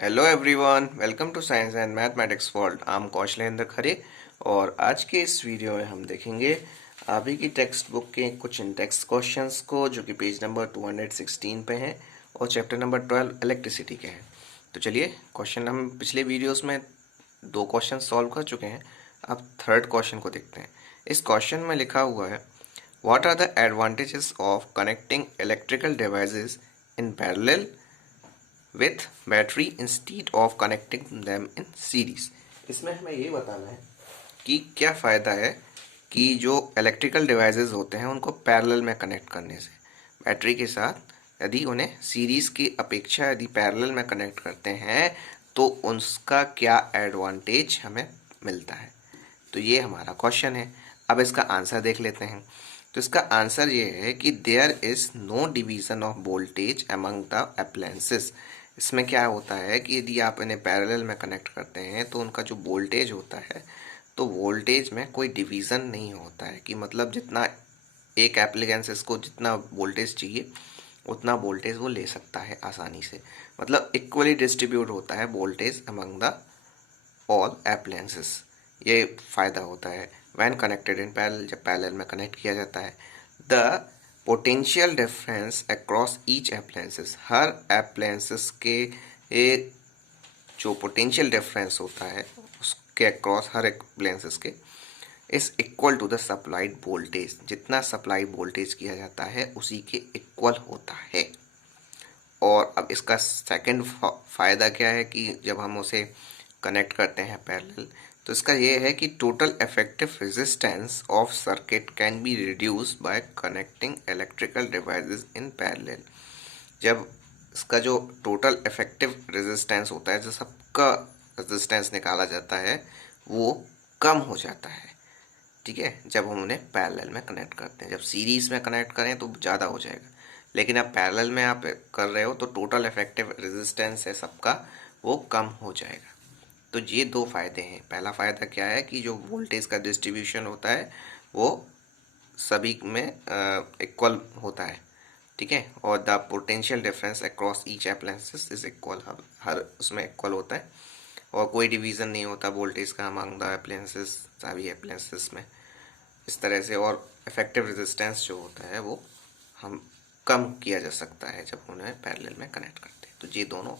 Hello everyone, welcome to science and mathematics world. I am Kaushalendra Khare और आज के इस वीडियो में हम देखेंगे अभी की टेक्स्ट बुक के कुछ इंडेक्स क्वेश्चंस को जो कि पेज नंबर 216 पे हैं और चैप्टर नंबर 12 इलेक्ट्रिसिटी के हैं। तो चलिए, क्वेश्चन हम पिछले वीडियोस में दो क्वेश्चन सॉल्व कर चुके हैं। अब थर्ड क्वेश्चन को देखते हैं। इस क्वेश्चन में लिखा हुआ है, what are the advantages of connecting electrical devices in parallel with battery instead of connecting them in series. इसमें हमें ये बताना है कि क्या फ़ायदा है कि जो इलेक्ट्रिकल डिवाइसेस होते हैं उनको पैरेलल में कनेक्ट करने से, बैटरी के साथ यदि उन्हें सीरीज़ की अपेक्षा यदि पैरेलल में कनेक्ट करते हैं तो उसका क्या एडवांटेज हमें मिलता है। तो ये हमारा क्वेश्चन है। अब इसका आंसर देख लेते हैं। तो इसका आंसर ये है कि there is no division of voltage among the appliances. इसमें क्या होता है कि यदि आप इन्हें पैरेलल में कनेक्ट करते हैं तो उनका जो वोल्टेज होता है, तो वोल्टेज में कोई डिवीज़न नहीं होता है कि मतलब जितना एक एप्लीकेंसेस को जितना वोल्टेज चाहिए उतना वोल्टेज वो ले सकता है आसानी से। मतलब इक्वली डिस्ट्रीब्यूट होता है voltage among the all appliances. ये फ़ायदा होता है व्हेन कनेक्टेड इन पैरेलल, जब पैरेलल में कनेक्ट किया जाता है। The potential difference across each appliances, हर एप्लायंसेस के एक जो पोटेंशियल डिफरेंस होता है उसके अक्रॉस हर एप्लायंसेस के is equal to the supplied voltage. जितना सप्लाई वोल्टेज किया जाता है उसी के इक्वल होता है। और अब इसका सेकंड फ़ायदा क्या है कि जब हम उसे कनेक्ट करते हैं पैरेलल, तो इसका ये है कि total effective resistance of circuit can be reduce by connecting electrical devices in parallel. जब इसका जो टोटल इफेक्टिव रेजिस्टेंस होता है, जो सबका रेजिस्टेंस निकाला जाता है, वो कम हो जाता है। ठीक है, जब हम उन्हें पैरेलल में कनेक्ट करते हैं। जब सीरीज़ में कनेक्ट करें तो ज़्यादा हो जाएगा, लेकिन अब पैरेलल में आप कर रहे हो तो टोटल इफेक्टिव रेजिस्टेंस है सबका, वो कम हो जाएगा। तो ये दो फायदे हैं। पहला फ़ायदा क्या है कि जो वोल्टेज का डिस्ट्रीब्यूशन होता है वो सभी में इक्वल होता है। ठीक है, और the potential difference across each appliances is equal, हर उसमें इक्वल होता है और कोई डिवीज़न नहीं होता वोल्टेज का अमंग द अप्लायंसेस, सभी अप्लायंसेस में। इस तरह से और इफेक्टिव रेजिस्टेंस जो होता है वो हम कम किया जा सकता है जब उन्हें पैरेलल में कनेक्ट करते हैं। तो ये दोनों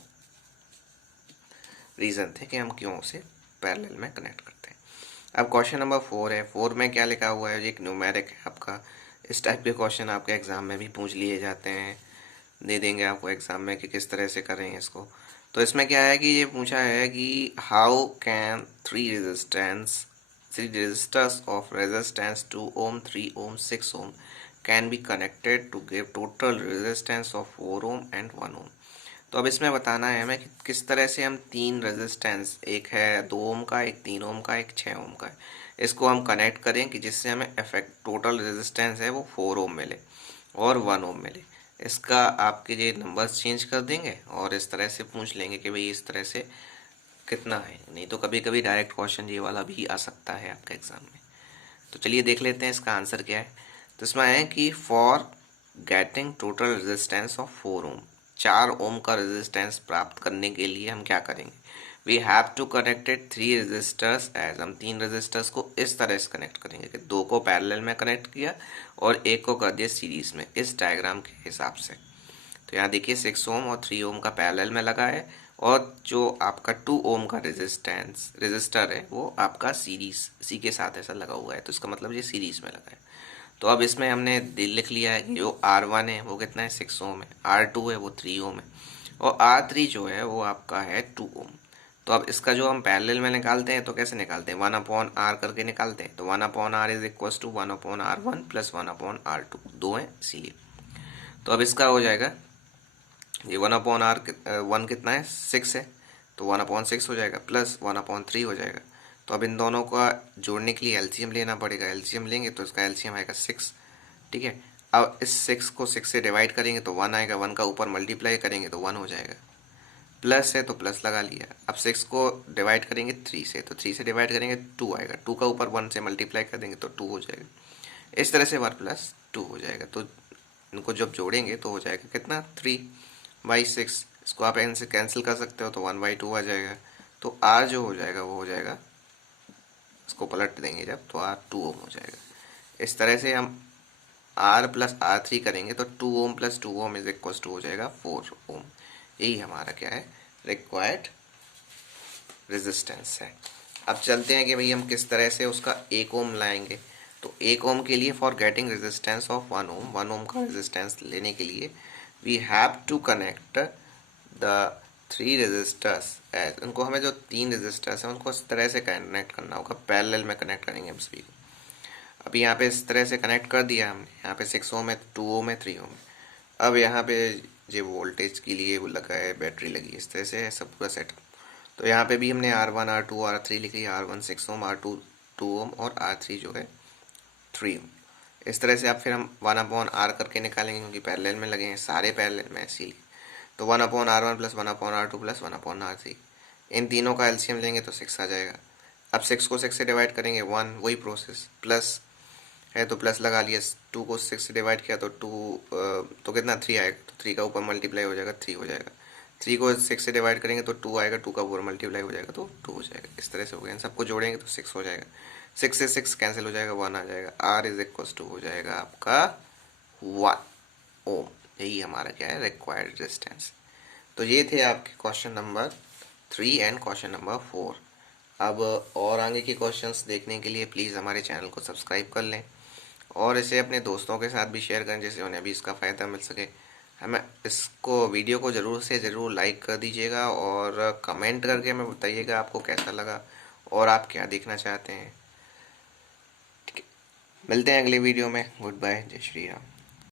रीज़न थे कि हम क्यों उसे पैरेलल में कनेक्ट करते हैं। अब क्वेश्चन नंबर 4 है। 4 में क्या लिखा हुआ है, एक न्यूमेरिक है आपका। इस टाइप के क्वेश्चन आपके एग्ज़ाम में भी पूछ लिए जाते हैं, दे देंगे आपको एग्ज़ाम में कि किस तरह से करें इसको। तो इसमें क्या है कि ये पूछा है कि how can three resistors of resistance 2 ohm, 3 ohm, 6 ohm can be connected to give total resistance of 4 ohm and 1 ohm. तो अब इसमें बताना है हमें कि किस तरह से हम तीन रेजिस्टेंस, एक है 2 ओम का, एक 3 ओम का, एक 6 ओम का है, इसको हम कनेक्ट करें कि जिससे हमें इफेक्ट टोटल रेजिस्टेंस है वो 4 ओम मिले और 1 ओम मिले। इसका आपके ये नंबर्स चेंज कर देंगे और इस तरह से पूछ लेंगे कि भाई इस तरह से कितना है। नहीं तो कभी कभी डायरेक्ट क्वेश्चन ये वाला भी आ सकता है आपके एग्ज़ाम में। तो चलिए देख लेते हैं इसका आंसर क्या है। तो इसमें है कि for getting total resistance of 4 ohm, 4 ohm का रेजिस्टेंस प्राप्त करने के लिए हम क्या करेंगे, we have to connected 3 resistors as, हम 3 रेजिस्टर्स को इस तरह से कनेक्ट करेंगे कि 2 को पैरेलल में कनेक्ट किया और एक को कर दिया सीरीज़ में, इस डायग्राम के हिसाब से। तो यहाँ देखिए 6 ओम और 3 ओम का पैरेलल में लगा है और जो आपका 2 ओम का रजिस्टर है वो आपका सीरीज सी के साथ ऐसा लगा हुआ है। तो इसका मतलब ये सीरीज में लगा है। तो अब इसमें हमने लिख लिया है कि जो R1 है वो कितना है, 6 ओम है, R2 है वो 3 ओम है और R3 जो है वो आपका है 2 ओम। तो अब इसका जो हम पैरेलल में निकालते हैं तो कैसे निकालते हैं, 1/r करके निकालते हैं। तो 1/r is equal to 1/r1 plus 1/r2, दो है इसीलिए। तो अब इसका हो जाएगा, ये 1/r 1 कितना है, 6 है, तो 1/6 हो जाएगा प्लस 1/3 हो जाएगा। तो अब इन दोनों का जोड़ने के लिए एलसीएम लेना पड़ेगा। एलसीएम लेंगे तो इसका एलसीएम आएगा 6। ठीक है, अब इस 6 को 6 से डिवाइड करेंगे तो 1 आएगा, 1 का ऊपर मल्टीप्लाई करेंगे तो 1 हो जाएगा, प्लस है तो प्लस लगा लिया। अब 6 को डिवाइड करेंगे 3 से, तो 3 से डिवाइड करेंगे 2 आएगा, 2 का ऊपर 1 से मल्टीप्लाई कर देंगे तो 2 हो जाएगा। इस तरह से 1 प्लस 2 हो जाएगा। तो इनको जब जोड़ेंगे तो हो जाएगा कितना, 3/6। इसको आप n से कैंसिल कर सकते हो तो 1/2 आ जाएगा। तो R जो हो जाएगा वो हो जाएगा, इसको पलट देंगे जब तो R 2 ओम हो जाएगा। इस तरह से हम R प्लस R3 करेंगे तो 2 ohm plus 2 ohm is equal to हो जाएगा 4 ओम। यही हमारा क्या है, रिक्वायर्ड रेजिस्टेंस है। अब चलते हैं कि भाई हम किस तरह से उसका 1 ओम लाएंगे। तो 1 ओम के लिए for getting resistance of 1 ohm का रेजिस्टेंस लेने के लिए we have to connect the 3 resistors as, उनको हमें जो 3 रेजिस्टर्स हैं उनको इस तरह से कनेक्ट करना होगा, पैरेलल में कनेक्ट करेंगे हम सभी को। अभी यहाँ पे इस तरह से कनेक्ट कर दिया हमने, यहाँ पे 6 ओम है, 2 ओम है, 3 ओम है। अब यहाँ पे जो वोल्टेज के लिए वो लगा है, बैटरी लगी, इस तरह से है सब पूरा सेटअप। तो यहाँ पे भी हमने R1 R2 R3 लिख लिया, R1 6 ओम, R2 2 ओम और R3 जो है 3 ओम। इस तरह से आप फिर हम 1/R करके निकालेंगे क्योंकि पैरेलल में लगे हैं, सारे पैरेलल में, इसीलिए। तो 1/R1 plus 1/R2 plus 1/R3, इन तीनों का एलसीएम लेंगे तो 6 आ जाएगा। अब 6 को 6 से डिवाइड करेंगे 1, वही प्रोसेस, प्लस है तो प्लस लगा लिया, 2 को 6 से डिवाइड किया तो 2 तो कितना 3 आएगा, तो 3 का ऊपर मल्टीप्लाई हो जाएगा 3 हो जाएगा। 3 को 6 से डिवाइड करेंगे तो 2 आएगा, 2 का ऊपर मल्टीप्लाई हो जाएगा तो 2 हो जाएगा। इस तरह से हो गया, इन सबको जोड़ेंगे तो 6 हो जाएगा, 6 से 6 कैंसिल हो जाएगा, 1 आ जाएगा। R इज इक्वल टू हो जाएगा आपका 1 ओम। यही हमारा क्या है, रिक्वायर्ड रेजिस्टेंस। तो ये थे आपके question number 3 and question number 4। अब और आगे के क्वेश्चंस देखने के लिए प्लीज़ हमारे चैनल को सब्सक्राइब कर लें और इसे अपने दोस्तों के साथ भी शेयर करें जिससे उन्हें भी इसका फ़ायदा मिल सके। हमें इसको वीडियो को ज़रूर से ज़रूर लाइक कर दीजिएगा और कमेंट करके हमें बताइएगा आपको कैसा लगा और आप क्या देखना चाहते हैं। ठीक है, मिलते हैं अगले वीडियो में। गुड बाय, जय श्री राम।